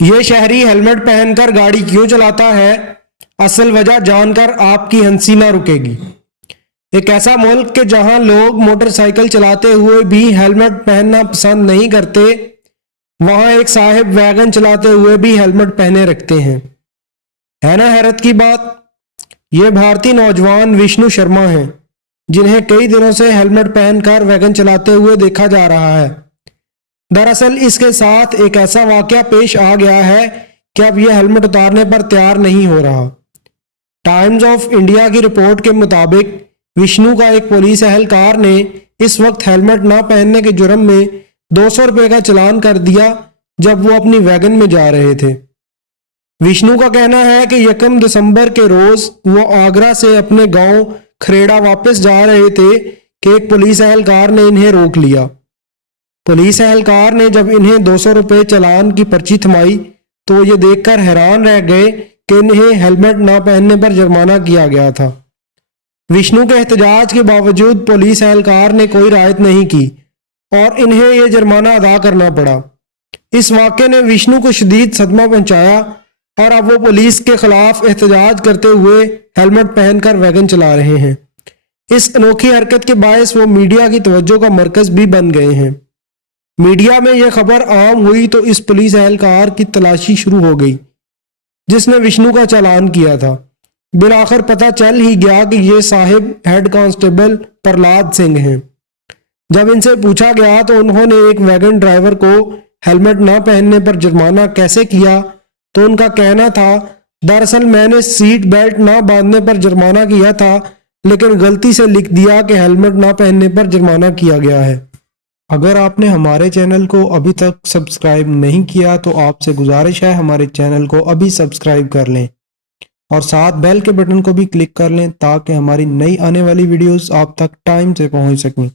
یہ شہری ہیلمٹ پہن کر گاڑی کیوں چلاتا ہے؟ اصل وجہ جان کر آپ کی ہنسی نہ رکے گی۔ ایک ایسا ملک کہ جہاں لوگ موٹر سائیکل چلاتے ہوئے بھی ہیلمٹ پہننا پسند نہیں کرتے، وہاں ایک صاحب ویگن چلاتے ہوئے بھی ہیلمٹ پہنے رکھتے ہیں۔ ہے نا حیرت کی بات؟ یہ بھارتی نوجوان وشنو شرما ہیں، جنہیں کئی دنوں سے ہیلمٹ پہن کر ویگن چلاتے ہوئے دیکھا جا رہا ہے۔ دراصل اس کے ساتھ ایک ایسا واقعہ پیش آ گیا ہے کہ اب یہ ہیلمٹ اتارنے پر تیار نہیں ہو رہا۔ ٹائمز آف انڈیا کی رپورٹ کے مطابق وشنو کا ایک پولیس اہلکار نے اس وقت ہیلمٹ نہ پہننے کے جرم میں 200 روپے کا چلان کر دیا جب وہ اپنی ویگن میں جا رہے تھے۔ وشنو کا کہنا ہے کہ 1 دسمبر کے روز وہ آگرہ سے اپنے گاؤں کھریڑا واپس جا رہے تھے کہ ایک پولیس اہلکار نے انہیں روک لیا۔ پولیس اہلکار نے جب انہیں 200 روپے چلان کی پرچی تھمائی تو وہ یہ دیکھ کر حیران رہ گئے کہ انہیں ہیلمٹ نہ پہننے پر جرمانہ کیا گیا تھا۔ وشنو کے احتجاج کے باوجود پولیس اہلکار نے کوئی رعایت نہیں کی اور انہیں یہ جرمانہ ادا کرنا پڑا۔ اس واقعے نے وشنو کو شدید صدمہ پہنچایا اور اب وہ پولیس کے خلاف احتجاج کرتے ہوئے ہیلمٹ پہن کر ویگن چلا رہے ہیں۔ اس انوکھی حرکت کے باعث وہ میڈیا کی توجہ کا مرکز بھی بن گئے ہیں۔ میڈیا میں یہ خبر عام ہوئی تو اس پولیس اہلکار کی تلاشی شروع ہو گئی جس نے وشنو کا چالان کیا تھا۔ بالآخر پتہ چل ہی گیا کہ یہ صاحب ہیڈ کانسٹیبل پرلاد سنگھ ہیں۔ جب ان سے پوچھا گیا تو انہوں نے ایک ویگن ڈرائیور کو ہیلمٹ نہ پہننے پر جرمانہ کیسے کیا تو ان کا کہنا تھا، دراصل میں نے سیٹ بیلٹ نہ باندھنے پر جرمانہ کیا تھا لیکن غلطی سے لکھ دیا کہ ہیلمٹ نہ پہننے پر جرمانہ کیا گیا ہے۔ اگر آپ نے ہمارے چینل کو ابھی تک سبسکرائب نہیں کیا تو آپ سے گزارش ہے ہمارے چینل کو ابھی سبسکرائب کر لیں اور ساتھ بیل کے بٹن کو بھی کلک کر لیں تاکہ ہماری نئی آنے والی ویڈیوز آپ تک ٹائم سے پہنچ سکیں۔